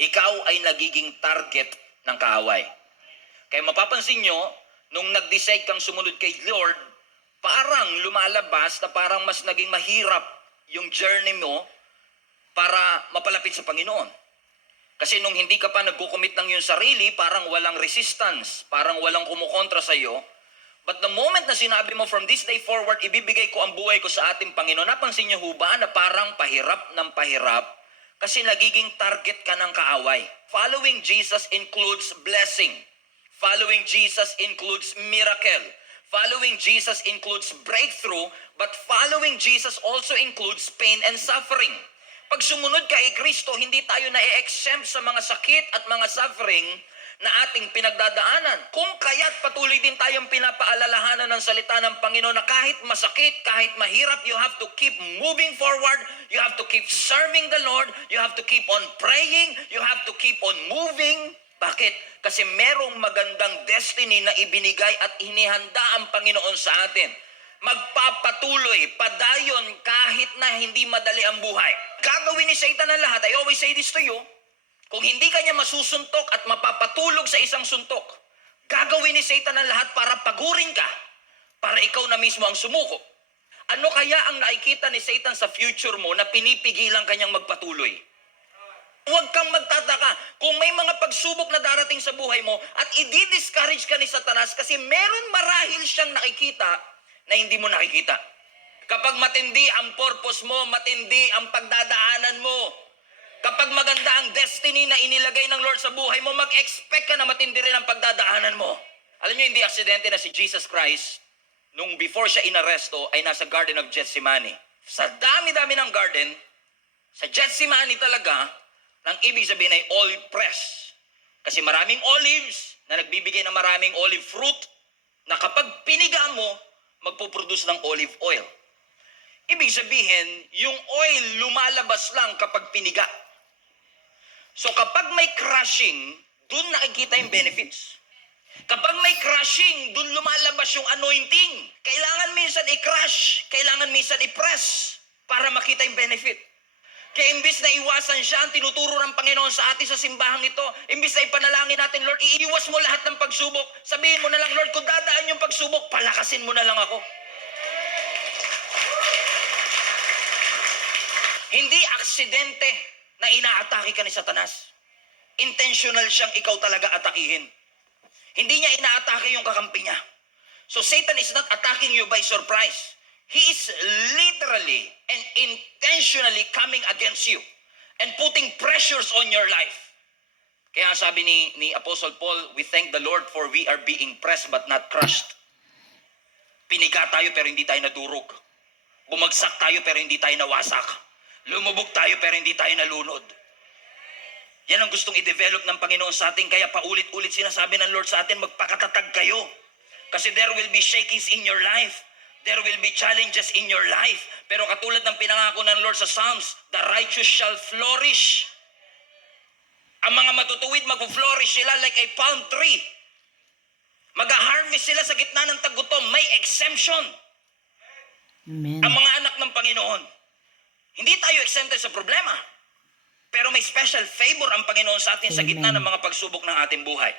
ikaw ay nagiging target ng kaaway. Kaya mapapansin nyo, nung nag-decide kang sumunod kay Lord, parang lumalabas na parang mas naging mahirap yung journey mo para mapalapit sa Panginoon. Kasi nung hindi ka pa nagkukumit ng iyong sarili, parang walang resistance, parang walang kumukontra sa iyo. But the moment na sinabi mo, from this day forward, ibibigay ko ang buhay ko sa ating Panginoon, napansin niyo ho ba na parang pahirap ng pahirap? Kasi nagiging target ka ng kaaway. Following Jesus includes blessing. Following Jesus includes miracle. Following Jesus includes breakthrough, but following Jesus also includes pain and suffering. Pag sumunod kay Kristo, hindi tayo na-exempt sa mga sakit at mga suffering na ating pinagdadaanan. Kung kaya't patuloy din tayong pinapaalalahanan ng salita ng Panginoon na kahit masakit, kahit mahirap, you have to keep moving forward, you have to keep serving the Lord, you have to keep on praying, you have to keep on moving. Bakit? Kasi merong magandang destiny na ibinigay at inihanda ang Panginoon sa atin. Magpapatuloy, padayon kahit na hindi madali ang buhay. Gagawin ni Satan ang lahat. I always say this to you. Kung hindi ka niya masusuntok at mapapatulog sa isang suntok, gagawin ni Satan ang lahat para pagurin ka, para ikaw na mismo ang sumuko. Ano kaya ang nakikita ni Satan sa future mo na pinipigilan kanyang magpatuloy? Huwag kang magtataka kung may mga pagsubok na darating sa buhay mo at i-discourage ka ni Satanas kasi meron marahil siyang nakikita na hindi mo nakikita. Kapag matindi ang purpose mo, matindi ang pagdadaanan mo, kapag maganda ang destiny na inilagay ng Lord sa buhay mo, mag-expect ka na matindi rin ang pagdadaanan mo. Alam niyo, hindi aksidente na si Jesus Christ, nung before siya inaresto, ay nasa Garden of Gethsemane. Sa dami-dami ng garden, sa Gethsemane talaga, ang ibig sabihin ay olive press. Kasi maraming olives na nagbibigay ng maraming olive fruit na kapag piniga mo, magpuproduce ng olive oil. Ibig sabihin, yung oil lumalabas lang kapag piniga. So kapag may crushing, dun nakikita yung benefits. Kapag may crushing, dun lumalabas yung anointing. Kailangan minsan i-crush, kailangan minsan i-press para makita yung benefit. Kaya imbis na iwasan siya, ang tinuturo ng Panginoon sa atin sa simbahang ito, imbis na ipanalangin natin, Lord, iiwas mo lahat ng pagsubok. Sabihin mo na lang, Lord, kung dadaan yung pagsubok, palakasin mo na lang ako. Hindi aksidente na inaatake ka ni Satanas. Intentional siyang ikaw talaga atakihin. Hindi niya inaatake yung kakampi niya. So Satan is not attacking you by surprise. He is literally and intentionally coming against you and putting pressures on your life. Kaya sabi ni Apostle Paul, we thank the Lord for we are being pressed but not crushed. Piniga tayo pero hindi tayo nadurog. Bumagsak tayo pero hindi tayo nawasak. Lumubog tayo pero hindi tayo nalunod. Yan ang gustong i-develop ng Panginoon sa atin. Kaya paulit-ulit sinasabi ng Lord sa atin, magpakatatag kayo. Kasi there will be shakings in your life. There will be challenges in your life. Pero katulad ng pinangako ng Lord sa Psalms, the righteous shall flourish. Ang mga matutuwid mag-flourish sila like a palm tree. Mag-harvest sila sa gitna ng tagutom. May exemption. Amen. Ang mga anak ng Panginoon. Hindi tayo exempted sa problema. Pero may special favor ang Panginoon sa atin sa gitna ng mga pagsubok ng ating buhay.